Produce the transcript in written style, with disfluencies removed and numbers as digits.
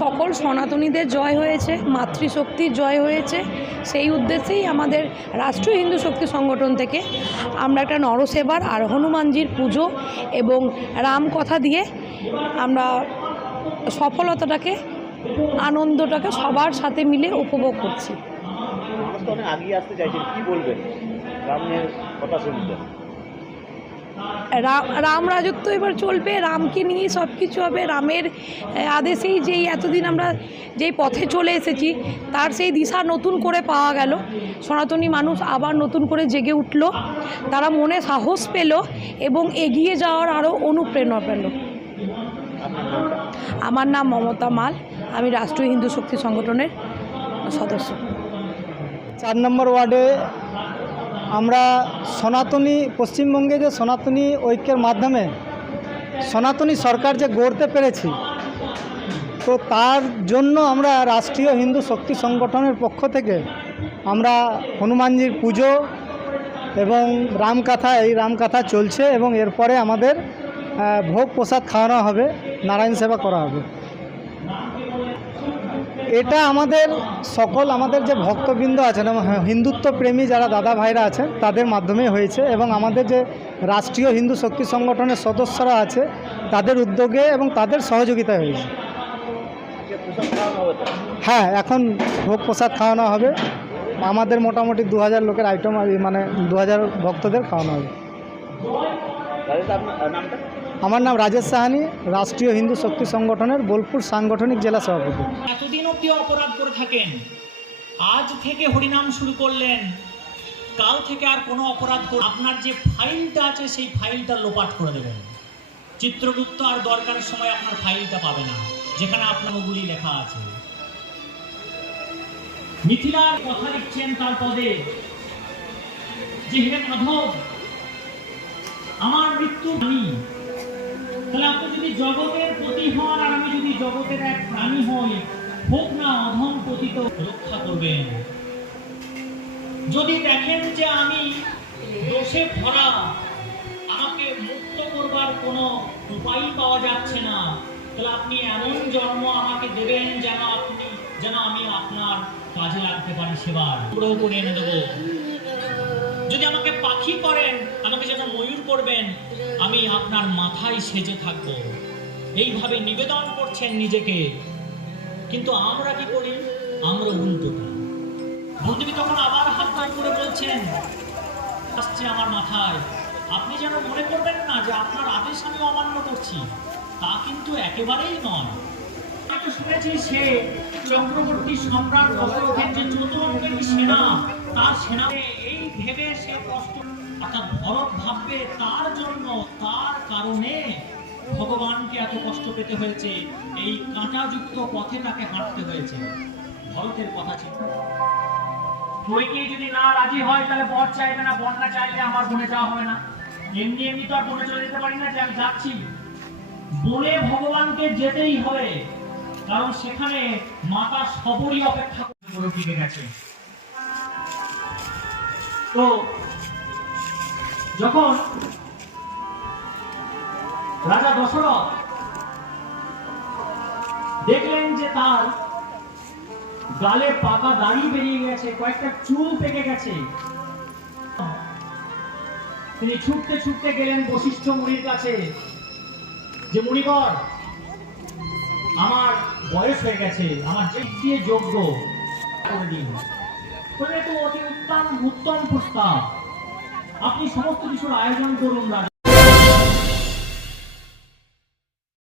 সকল সনাতনীদের জয় হয়েছে, মাতৃশক্তির জয় হয়েছে। সেই উদ্দেশ্যেই আমাদের রাষ্ট্রীয় হিন্দু শক্তি সংগঠন থেকে আমরা একটা নরসেবার আর হনুমানজির পুজো এবং রামকথা দিয়ে আমরা সফলতাটাকে, আনন্দটাকে সবার সাথে মিলে উপভোগ করছি। রাম রাজত্ব এবার চলবে, রামকে নিয়ে সব কিছু হবে। রামের আদেশেই যেই এতদিন আমরা যেই পথে চলে এসেছি তার সেই দিশা নতুন করে পাওয়া গেল। সনাতনী মানুষ আবার নতুন করে জেগে উঠল, তারা মনে সাহস পেল এবং এগিয়ে যাওয়ার আরও অনুপ্রেরণা পেল। আমার নাম মমতা মাল, আমি রাষ্ট্রীয় হিন্দু শক্তি সংগঠনের সদস্য। 4 নম্বর ওয়ার্ডে আমরা সনাতনী, পশ্চিমবঙ্গে যে সনাতনী ঐক্যের মাধ্যমে সনাতনী সরকার যে গড়তে পেরেছি, তো তার জন্য আমরা রাষ্ট্রীয় হিন্দু শক্তি সংগঠনের পক্ষ থেকে আমরা হনুমানজির পুজো এবং রামকথা, এই রামকথা চলছে এবং এরপরে আমাদের ভোগ প্রসাদ খাওয়ানো হবে, নারায়ণ সেবা করা হবে। এটা আমাদের আমাদের যে ভক্তবৃন্দ আছেন এবং হিন্দুত্ব প্রেমী যারা দাদা ভাইরা আছেন তাদের মাধ্যমে হয়েছে এবং আমাদের যে রাষ্ট্রীয় হিন্দু শক্তি সংগঠনের সদস্যরা আছে তাদের উদ্যোগে এবং তাদের সহযোগিতায় হয়েছে। হ্যাঁ, এখন ভোগ প্রসাদ খাওয়ানো হবে। আমাদের মোটামুটি 2000 লোকের আইটেম, মানে 2000 ভক্তদের খাওয়ানো হবে। আমার নাম রাজেশ সাহানি, রাষ্ট্রীয় হিন্দু শক্তি সংগঠনের বোলপুর সাংগঠনিক জেলা সভাপতি। এতদিন অব্দি অপরাধ করে থাকেন, আজ থেকে হরিনাম শুরু করলেন, কাল থেকে আর কোনো অপরাধ আপনার যে ফাইলটা আছে সেই ফাইলটা লোপাট করে দেবেন। চিত্রগুপ্ত আর দরকারের সময় আপনার ফাইলটা পাবে না, যেখানে আপনার ওগুলি লেখা আছে। মিথিলার কথা লিখছেন তার পদে যে হে মাধব, আমার মৃত্যু আমি, তাহলে আপনি যদি জগতের পতি হন আর আমি যদি জগতের এক প্রাণী হই, হোক না অধম পতিত, রক্ষা করবেন। যদি দেখেন যে আমি দোষে ভরা, আমাকে মুক্ত করবার কোনো উপায় পাওয়া যাচ্ছে না, তাহলে আপনি এমন জন্ম আমাকে দেবেন যেন আমি আপনার কাজে লাগতে পারি, সেবার গ্রহ করে এনে দেবো। যদি আমাকে পাখি করেন, আমাকে যেন ময়ূর করবেন, আমি আপনার মাথায় সেজে থাকব। এইভাবে নিবেদন করছেন নিজেকে। কিন্তু আমরা কি করি? আমরা উল্টোটা। বন্ধুবি তখন আবার হাত করে বলছেন, আসছে আমার মাথায়, আপনি যেন মনে করবেন না যে আপনার আদেশ আমি অমান্য করছি, তা কিন্তু একেবারেই নয়। আমি শুনেছি সে চক্রবর্তী সম্রাট দশরথের যে 14 সেনা, তার সেনা এই ভেবে সে কষ্ট, অর্থাৎ ভরত ভাববে তার জন্য, তার কারণে ভগবানকে এত কষ্ট পেতে হয়েছে, এই কাঁটাযুক্ত পথে তাকে হাঁটতে হয়েছে। ভরতের কথা ছিল, কইকেয়ী যদি না রাজি হয় তাহলে বর চাইবে না, বর না চাইলে আমার বনে যাওয়া হবে না। এমনি তো আর বনে চলে যেতে পারি না যে আমি যাচ্ছি। বনে ভগবানকে যেতেই হবে, কারণ সেখানে মাতা সবরই অপেক্ষা করে টিকে গেছে। তো যখন রাজা দশরথ দেখলেন যে তার গালে পাকা দাড়ি বেরিয়ে গেছে, কয়েকটা চুল পেকে গেছে, তিনি ছুটতে ছুটতে গেলেন বশিষ্ঠ মুনির কাছে যে মুনিবর, আমার বয়স হয়ে গেছে, আমার যে দিয়ে যোগ্য করে দিন। তো অতি উত্তম প্রস্তাব, আপনি সমস্ত কিছুর আয়োজন করুন।